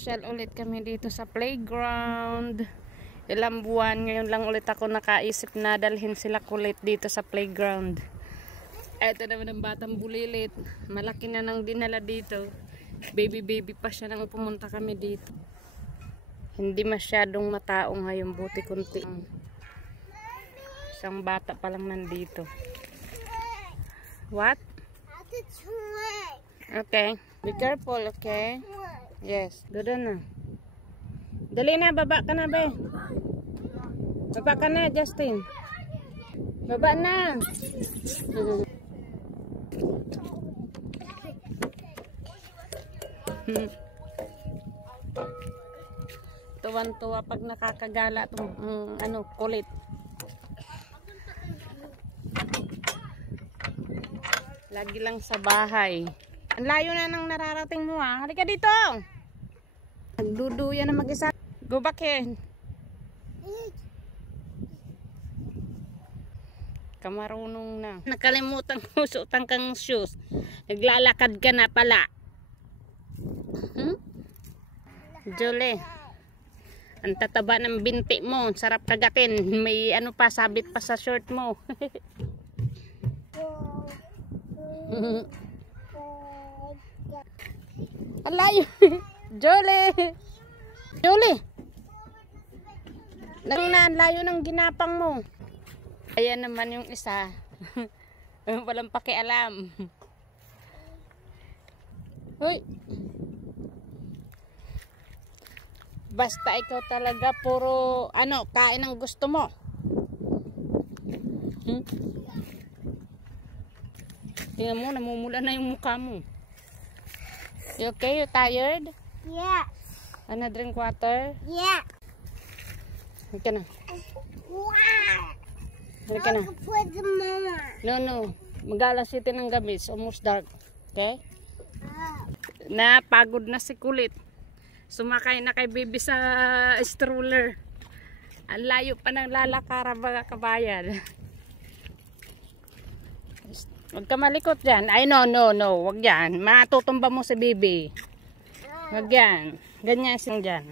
Social ulit kami dito sa playground. Ilang buwan ngayon lang ulit ako nakaisip na dalhin sila kulit dito sa playground. Eto naman ang batang bulilit. Malaki na nang dinala dito. Baby pa siya nang pumunta kami dito. Hindi masyadong matao ngayon, buti kunti. Isang bata pa lang nandito. What? Okay. Be careful, okay? Yes. Doon na. Dali na, baba ka na, be. Baba ka na, Justin. Baba na. Tuwan-tuwa pag nakakagala tong kulit. Lagi lang sa bahay. Ang layo na nang nararating mo, ha. Halika dito. Nagduduya na mag-isa. Go back here. Kamarunong na. Nakalimutan ko suotang kang shoes. Naglalakad ka na pala. Julie. Ang tataba ng binti mo. Sarap kagatin. May ano pa, sabit pa sa short mo. Alayo. Julie. Julie. Layo ng ginapang mo. Ayan naman yung isa. Walang pakialam. Hoy. Basta ikaw talaga puro kain ang gusto mo. Tingnan mo, namumula na yung mukha mo. You okay? You tired? Yeah. Wanna drink water? Yeah. Halika na. Wow. Halika na. No. Mag-alas 7 ng gabi. It's almost dark. Okay? Napagod na si Kulit. Sumakay na kay baby sa stroller. Ang layo pa ng lalakara mga kabayan. Huwag ka malikot dyan. Ay, no. Huwag yan. Matutumba mo si baby. Huwag yan. Ganyan siyang dyan.